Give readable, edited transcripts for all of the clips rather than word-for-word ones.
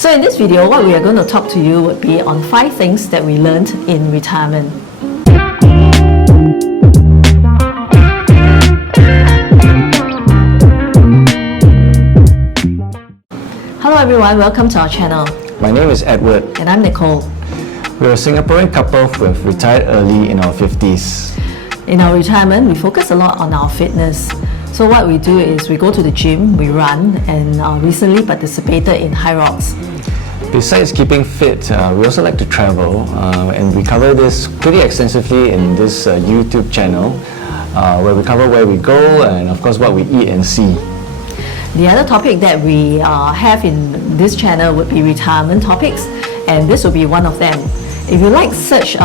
So in this video, what we are going to talk to you would be on 5 things that we learned in retirement. Hello everyone, welcome to our channel. My name is Edward. And I'm Nicole. We're a Singaporean couple who have retired early in our 50s. In our retirement, we focus a lot on our fitness. So what we do is we go to the gym, we run, and recently participated in high rocks. Besides keeping fit, we also like to travel, and we cover this pretty extensively in this YouTube channel, where we cover where we go and of course what we eat and see. The other topic that we have in this channel would be retirement topics, and this will be one of them. If you like such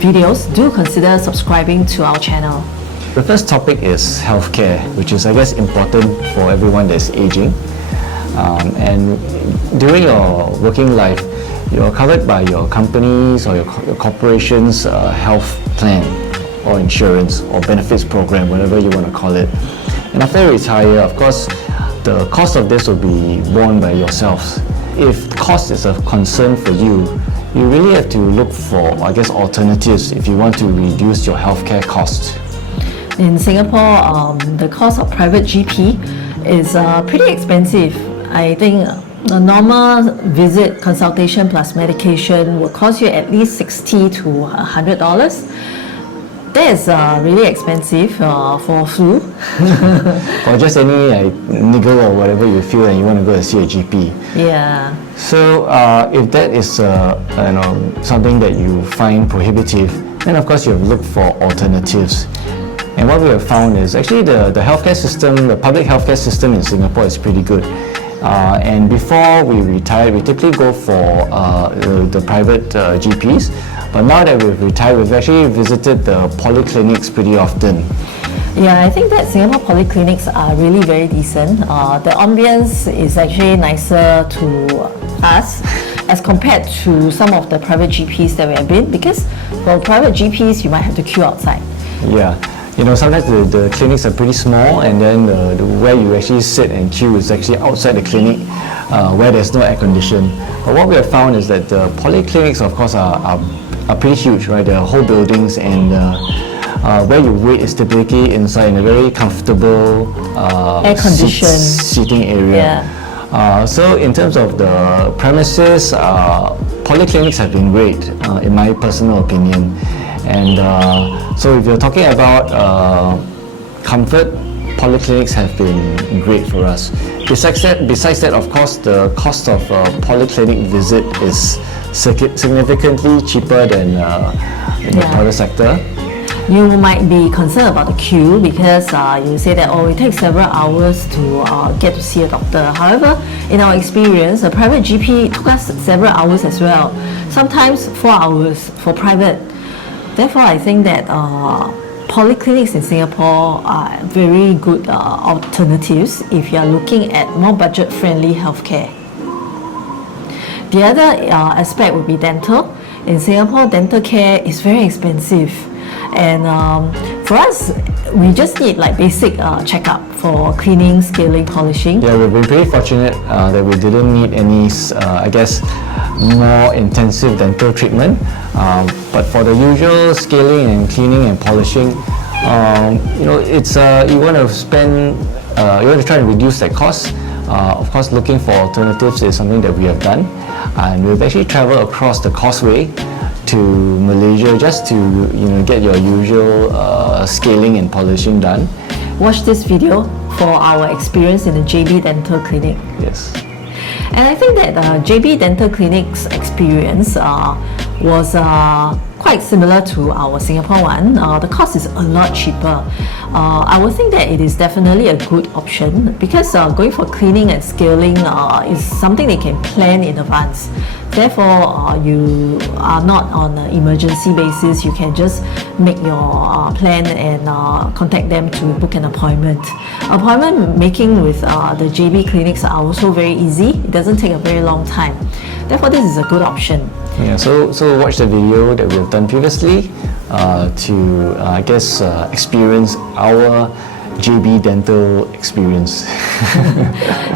videos, do consider subscribing to our channel. The first topic is healthcare, which is, I guess, important for everyone that's aging. And during your working life, you're covered by your company's or your corporation's health plan or insurance or benefits program, whatever you want to call it. And after you retire, of course, the cost of this will be borne by yourselves. If cost is a concern for you, you really have to look for, I guess, alternatives if you want to reduce your healthcare costs. In Singapore, the cost of private GP is pretty expensive. I think a normal visit, consultation plus medication will cost you at least $60 to $100. That is really expensive for flu. Or just any niggle or whatever you feel and you want to go and see a GP. Yeah. So if that is something that you find prohibitive, then of course you have looked for alternatives. And what we have found is actually the healthcare system, the public healthcare system in Singapore is pretty good. And before we retired, we typically go for the private GPs. But now that we've retired, we've actually visited the polyclinics pretty often. Yeah, I think that Singapore polyclinics are really very decent. The ambience is actually nicer to us as compared to some of the private GPs that we have been, because for private GPs, you might have to queue outside. Yeah. You know, sometimes the clinics are pretty small, and then where you actually sit and queue is actually outside the clinic where there's no air condition. But what we have found is that the polyclinics, of course, are pretty huge, right? They're whole buildings, and where you wait is typically inside in a very comfortable air-conditioned seating area. Yeah. So in terms of the premises, polyclinics have been great, in my personal opinion. And so if you're talking about comfort, polyclinics have been great for us. Besides that, of course, the cost of a polyclinic visit is significantly cheaper than in the private sector. You might be concerned about the queue because you say that, it takes several hours to get to see a doctor. However, in our experience, a private GP took us several hours as well, sometimes 4 hours for private. Therefore, I think that polyclinics in Singapore are very good alternatives if you are looking at more budget-friendly healthcare. The other aspect would be dental. In Singapore, dental care is very expensive. And for us, we just need like basic checkup for cleaning, scaling, polishing. Yeah, we've been pretty fortunate that we didn't need any, I guess, more intensive dental treatment. But for the usual scaling and cleaning and polishing, it's you want to spend, you want to try to reduce that cost. Of course, looking for alternatives is something that we have done, and we've actually traveled across the causeway to Malaysia just to get your usual scaling and polishing done. Watch this video for our experience in the JB Dental Clinic. Yes. And I think that JB Dental Clinic's experience was quite similar to our Singapore one. The cost is a lot cheaper. I would think that it is definitely a good option because going for cleaning and scaling is something they can plan in advance. Therefore, you are not on an emergency basis. You can just make your plan and contact them to book an appointment. Appointment making with the JB clinics are also very easy. It doesn't take a very long time. Therefore, this is a good option. Yeah, so watch the video that we have done previously to, I guess, experience our JB dental experience.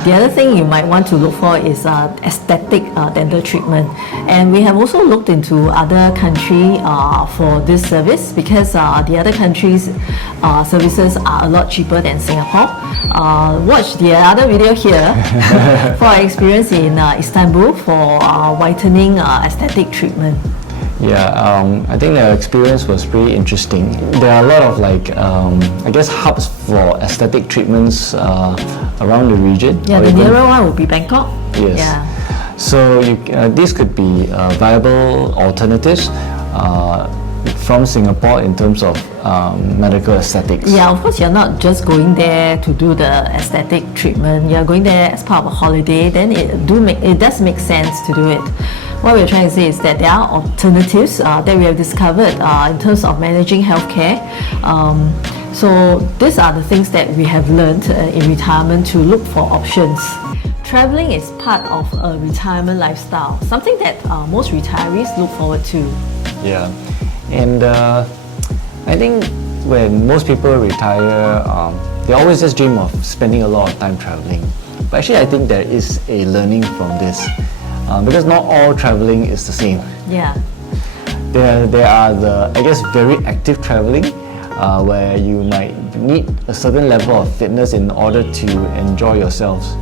The other thing you might want to look for is aesthetic dental treatment, and we have also looked into other country for this service because the other countries' services are a lot cheaper than Singapore. Watch the other video here for our experience in Istanbul for whitening aesthetic treatment. Yeah, I think the experience was pretty interesting. There are a lot of I guess hubs for aesthetic treatments around the region. Yeah, the nearer one would be Bangkok. Yes. Yeah. So these could be viable alternatives from Singapore in terms of medical aesthetics. Yeah, of course you're not just going there to do the aesthetic treatment. You're going there as part of a holiday, then it does make sense to do it. What we're trying to say is that there are alternatives that we have discovered in terms of managing healthcare. So these are the things that we have learned in retirement to look for options. Traveling is part of a retirement lifestyle, something that most retirees look forward to. Yeah, and I think when most people retire, they always just dream of spending a lot of time traveling. But actually, I think there is a learning from this. Because not all traveling is the same. Yeah. There are the, I guess, very active traveling where you might need a certain level of fitness in order to enjoy yourselves.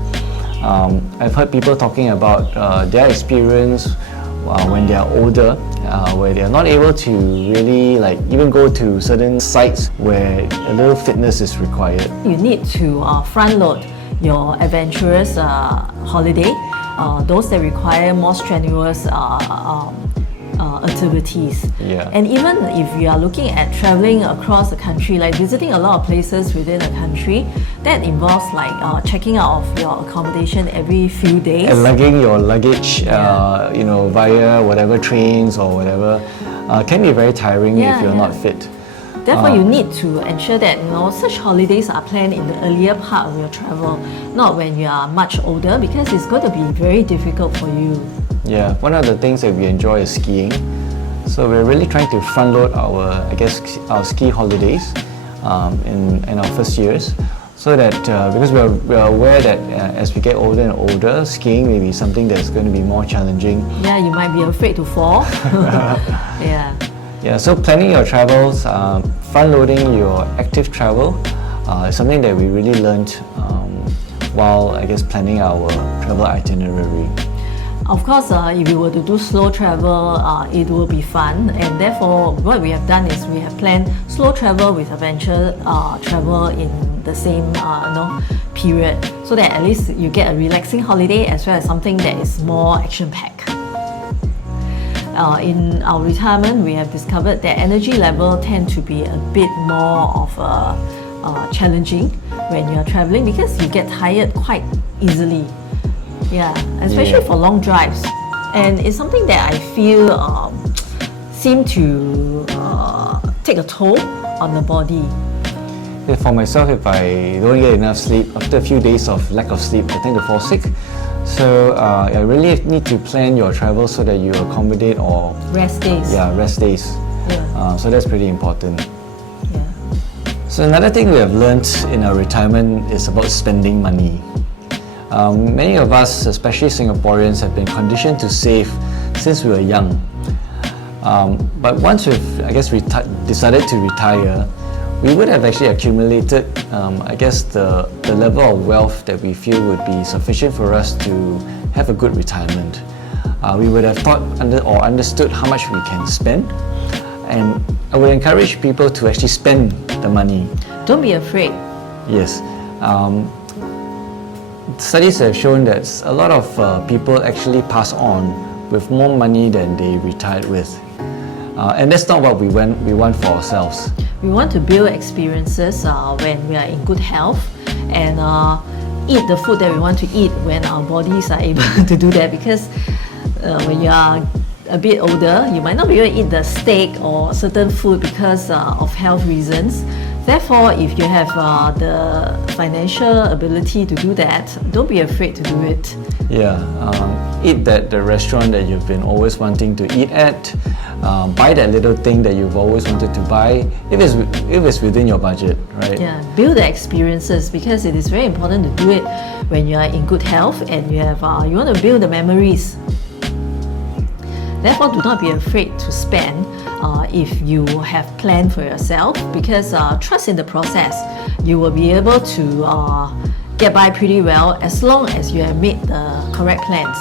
I've heard people talking about their experience when they are older, where they are not able to really even go to certain sites where a little fitness is required. You need to front load your adventurous holiday. Those that require more strenuous activities. Yeah. And even if you are looking at traveling across the country, like visiting a lot of places within the country, that involves checking out of your accommodation every few days. And lugging your luggage, via whatever trains or whatever, can be very tiring if you're not fit. Therefore, you need to ensure that such holidays are planned in the earlier part of your travel, not when you are much older, because it's going to be very difficult for you. Yeah, one of the things that we enjoy is skiing. So we're really trying to front load our ski holidays in our first years, so that because we're aware that as we get older and older, skiing may be something that's going to be more challenging. Yeah, you might be afraid to fall. Yeah. Yeah, so planning your travels, front-loading your active travel is something that we really learned while, planning our travel itinerary. Of course, if you were to do slow travel, it will be fun, and therefore what we have done is we have planned slow travel with adventure travel in the same period, so that at least you get a relaxing holiday as well as something that is more action-packed. In our retirement, we have discovered that energy level tend to be a bit more of challenging when you're traveling because you get tired quite easily. Yeah, especially for long drives. And it's something that I feel seem to take a toll on the body. For myself, if I don't get enough sleep, after a few days of lack of sleep, I tend to fall sick. So I really need to plan your travel so that you accommodate or rest days. Yeah, rest days. Yeah. So that's pretty important. Yeah. So another thing we have learned in our retirement is about spending money. Many of us, especially Singaporeans, have been conditioned to save since we were young. But once we've, decided to retire, we would have actually accumulated, the level of wealth that we feel would be sufficient for us to have a good retirement. We would have thought or understood how much we can spend, and I would encourage people to actually spend the money. Don't be afraid. Yes. Studies have shown that a lot of people actually pass on with more money than they retired with. And that's not what we want for ourselves. We want to build experiences when we are in good health and eat the food that we want to eat when our bodies are able to do that, because when you are a bit older, you might not be able to eat the steak or certain food because of health reasons. Therefore, if you have the financial ability to do that, don't be afraid to do it. Yeah, eat at the restaurant that you've been always wanting to eat at. buy that little thing that you've always wanted to buy, if it's within your budget, right? Yeah, build the experiences, because it is very important to do it when you are in good health and you want to build the memories. Therefore, do not be afraid to spend if you have planned for yourself, because trust in the process. You will be able to get by pretty well as long as you have made the correct plans.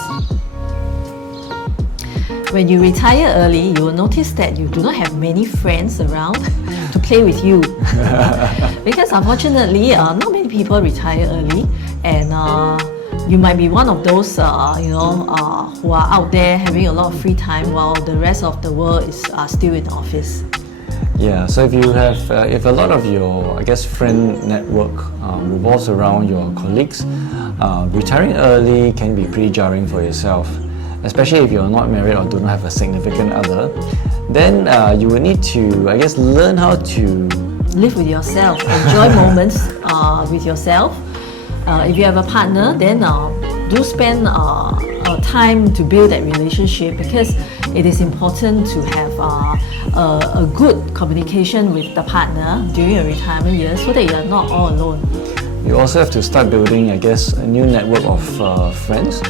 When you retire early, you will notice that you do not have many friends around to play with you. Because unfortunately, not many people retire early, and you might be one of those who are out there having a lot of free time while the rest of the world is still in the office. Yeah, so if you have, if a lot of your, friend network revolves around your colleagues, retiring early can be pretty jarring for yourself, especially if you're not married or do not have a significant other. Then you will need to, learn how to live with yourself, enjoy moments with yourself. If you have a partner, then do spend time to build that relationship, because it is important to have a good communication with the partner during your retirement years, so that you are not all alone. You also have to start building, a new network of friends,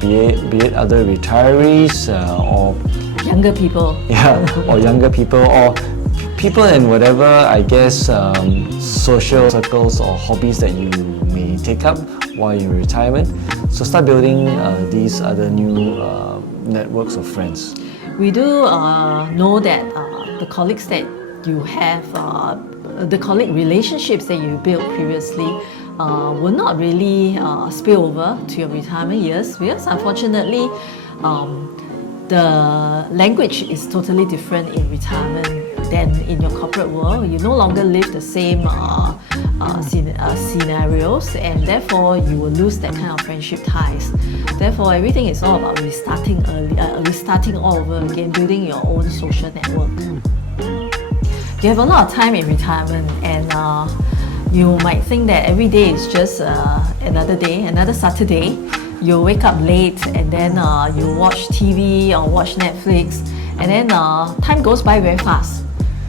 be it other retirees or younger people. Yeah, or younger people, or people in whatever, social circles or hobbies that you may take up while you're in retirement. So start building these other new networks of friends. We do know that the colleagues that you have, the colleague relationships that you built previously will not really spill over to your retirement years, because unfortunately the language is totally different in retirement than in your corporate world. You no longer live the same scenarios, and therefore you will lose that kind of friendship ties. Therefore, everything is all about restarting early, restarting all over again, building your own social network. You have a lot of time in retirement, and you might think that every day is just another day, another Saturday. You wake up late, and then you watch TV or watch Netflix, and then time goes by very fast.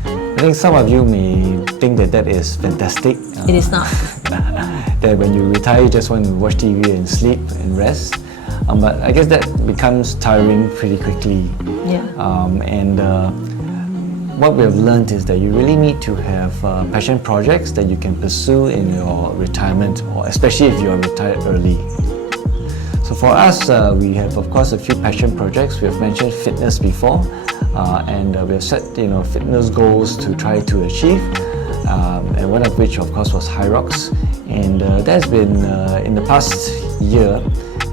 I think some of you may think that is fantastic. It is not. That when you retire, you just want to watch TV and sleep and rest. But I guess that becomes tiring pretty quickly. Yeah. What we have learned is that you really need to have passion projects that you can pursue in your retirement, or especially if you are retired early. So for us, we have of course a few passion projects. We have mentioned fitness before, and we have set fitness goals to try to achieve, and one of which of course was High Rocks, and that's been in the past year.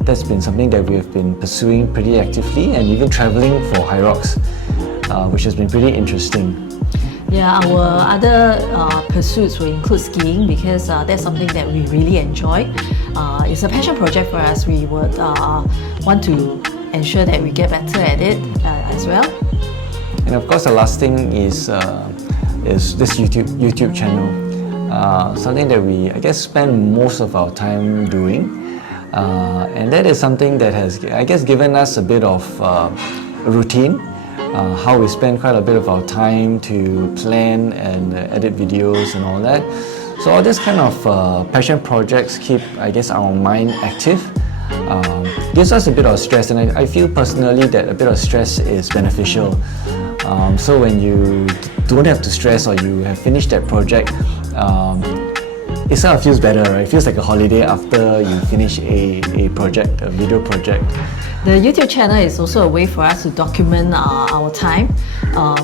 That's been something that we have been pursuing pretty actively, and even traveling for High Rocks, which has been pretty interesting. Yeah, our other pursuits will include skiing, because that's something that we really enjoy. It's a passion project for us. We would want to ensure that we get better at it as well. And of course, the last thing is this YouTube channel. Something that we spend most of our time doing, and that is something that has given us a bit of a routine. How we spend quite a bit of our time to plan and edit videos and all that. So all these kind of passion projects keep, our mind active. Gives us a bit of stress, and I feel personally that a bit of stress is beneficial. So when you don't have to stress, or you have finished that project, it sort of feels better, right? It feels like a holiday after you finish a project, a video project. The YouTube channel is also a way for us to document our time,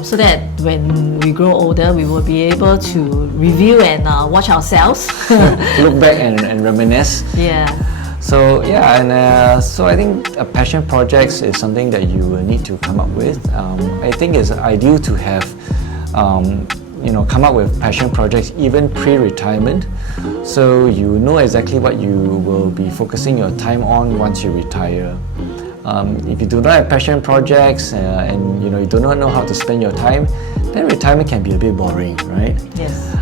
so that when we grow older, we will be able to review and watch ourselves. Look back and reminisce. Yeah. So so I think passion projects is something that you will need to come up with. I think it's ideal to have come up with passion projects even pre-retirement, so you know exactly what you will be focusing your time on once you retire. If you do not have passion projects and you do not know how to spend your time, then retirement can be a bit boring, right? Yes.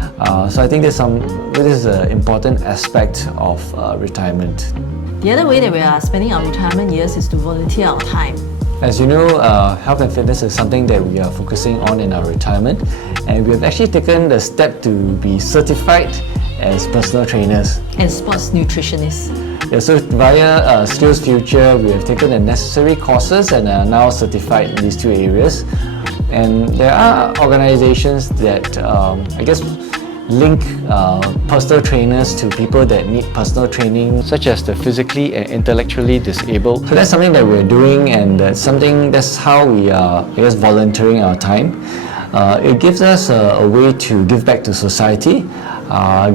So I think this is an important aspect of retirement. The other way that we are spending our retirement years is to volunteer our time. As you know, health and fitness is something that we are focusing on in our retirement, and we have actually taken the step to be certified as personal trainers and sports nutritionists. Yeah, so via Skills Future, we have taken the necessary courses and are now certified in these two areas. And there are organizations that I guess link personal trainers to people that need personal training, such as the physically and intellectually disabled. So that's something that we're doing, and that's how we are, I guess, volunteering our time. It gives us a way to give back to society,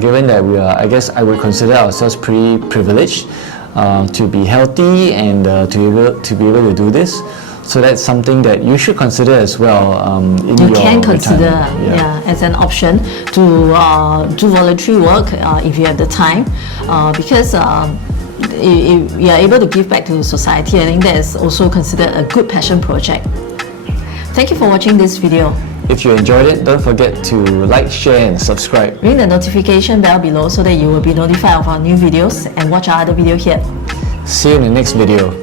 given that we are, I guess I would consider ourselves pretty privileged to be healthy and to be able to do this. So that's something that you should consider as well in your You can consider retirement. as an option to do voluntary work if you have the time, because if you are able to give back to society. I think that is also considered a good passion project. Thank you for watching this video. If you enjoyed it, don't forget to like, share and subscribe. Ring the notification bell below so that you will be notified of our new videos and watch our other video here. See you in the next video.